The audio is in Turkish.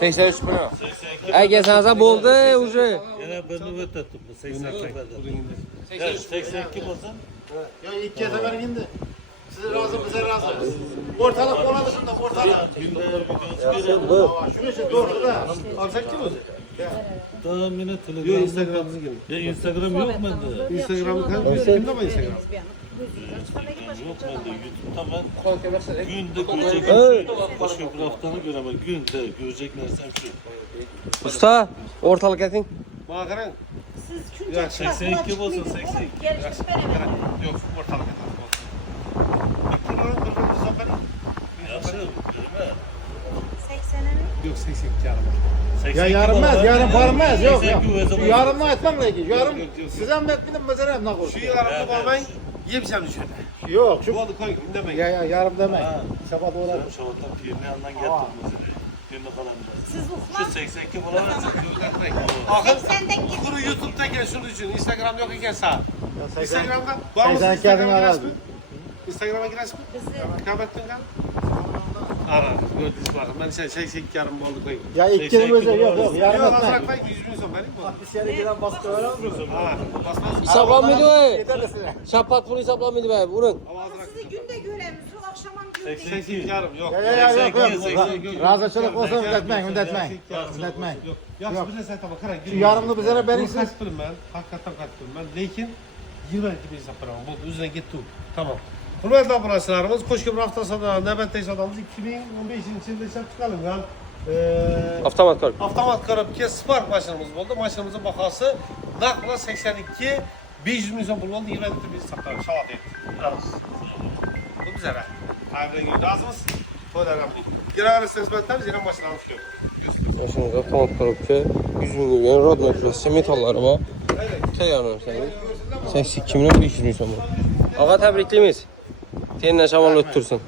83 milyon. 82. Eğer sana buldu ucu. Yine ben nöbet ettim. 82 bedel. 82 bozan. Ya ilk kez verin indi. Size razı, bize razı. Ortalık ona dışında ortalık. Günde bir Şunu için doğru da. Alsak kim o? daha yine Yok Telegram. Instagram'ımızı gelin. Ya Instagram yok bende. Instagram'ı kan kimde var Instagram? Yok bende. YouTube'da ben günde Evet. görecek başka bir haftanı göremem. Günde görecek nersem şu. Usta ortalık etin. Mağaran. Siz Ya, 82 bozun 82. Gelişmiş benim. Yok ortalık etrafı. Kırmızı zaferin. Yaşlı görme. 80'e Yok 82 yarım. Ya yarınmaz, yarın parmaz. Yok yok. 82 o zaman. Yarın etmem ki. Yarın Yok, yok. sizden bekledim mesela ne Şu koşuyor. yarımda bağlayın. Yemeyeceğim şöyle. Yok şu. Bu adı koy demeyin. Ya yarım demek. Ha. Sabah doğru. Sen şu orta pirini yandan getirdim. Pirini falan da. siz Şu ufak 82 bulamazsın. Akın 80'den git. kuru YouTube'dayken şunun için Instagram yok iken sağ. Instagram'da Sen var mısın? kendin Instagram'a al. giresin mi? Instagram'a giresin mi? Bizi Kapattın kan. Ara gördünüz bakın ben şey yarım oldu koyayım. Ya ilk kez özel yok yok. Yarın Yok etmem. azrak koyayım 100 bin son benim bu. İçeri giren baskı var mı? Ha basmaz. Hesaplanmıydı be. Yeterlisine. Şapat bunu hesaplanmıydı be. Vurun. Ama azrak. sizi günde göremiz. O akşamam günde. 82 yarım yok. Ya yok yok. 82. Razıçılık olsa üretmeyin, üretmeyin. Üretmeyin. Yok. Ya bize sen tamam karan Şu yarımını bize Ben verirsiniz. kaçtım ben. Hakikaten kaçtım ben. Lakin 20 gibi hesaplarım. Bu üzerine gitti. Tamam. Hürmetli abonasılarımız, koşku bir hafta sonra nöbetteyiz adamımız 2015'in içinde çıkalım ya. Avtomat kar. Avtomat karab kes Spark maşınımız oldu. Maşınımızın bakası nakla 82 500 milyon pul oldu. 20 biz satarız. Şalat edin. Bu bize be. Ayrıca gibi lazımız. Böyle önemli. Girer hizmetler yine maşını alıp yok. Başımıza avtomat kar ki 100 milyon rad metresi metallarıma. Teyanım senin. 82 milyon 500 milyon. Ağa təbrikliyimiz. Seninle şamanlı öttürsün.